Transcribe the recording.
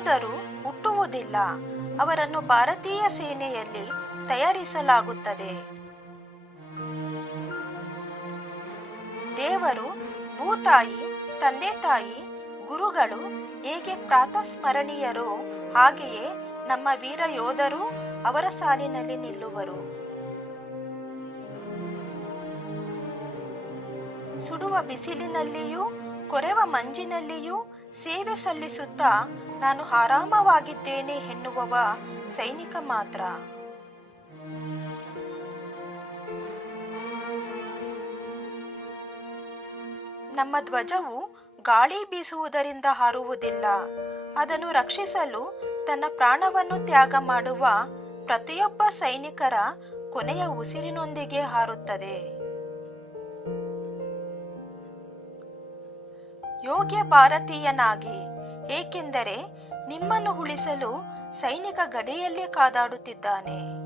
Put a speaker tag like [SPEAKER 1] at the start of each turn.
[SPEAKER 1] ಯೋಧರು ಹುಟ್ಟುವುದಿಲ್ಲ. ಅವರನ್ನು ಭಾರತೀಯ ಸೇನೆಯಲ್ಲಿ ತಯಾರಿಸಲಾಗುತ್ತದೆ. ದೇವರು ಭೂತಾಯಿ ತಂದೆ ತಾಯಿ ಗುರುಗಳು ಹೇಗೆ ಪ್ರಾತಸ್ಮರಣೀಯರು ಹಾಗೆಯೇ ನಮ್ಮ ವೀರ ಯೋಧರು ಅವರ ಸಾಲಿನಲ್ಲಿ ನಿಲ್ಲುವರು. ಸುಡುವ ಬಿಸಿಲಿನಲ್ಲಿಯೂ, ಕೊರೆವ ಮಂಜಿನಲ್ಲಿಯೂ ಸೇವೆ ಸಲ್ಲಿಸುತ್ತಾ ನಾನು ಆರಾಮವಾಗಿದ್ದೇನೆ ಎನ್ನುವವ ಸೈನಿಕ ಮಾತ್ರ. ನಮ್ಮ ಧ್ವಜವು ಗಾಳಿ ಬೀಸುವುದರಿಂದ ಹಾರುವುದಿಲ್ಲ. ಅದನ್ನು ರಕ್ಷಿಸಲು ತನ್ನ ಪ್ರಾಣವನ್ನು ತ್ಯಾಗ ಮಾಡುವ ಪ್ರತಿಯೊಬ್ಬ ಸೈನಿಕರ ಕೊನೆಯ ಉಸಿರಿನೊಂದಿಗೆ ಹಾರುತ್ತದೆ. ಯೋಗ್ಯ ಭಾರತೀಯನಾಗಿ ಏಕೆಂದರೆ ನಿಮ್ಮನ್ನು ಉಳಿಸಲು ಸೈನಿಕ ಗಡಿಯಲ್ಲಿ ಕಾದಾಡುತ್ತಿದ್ದಾನೆ.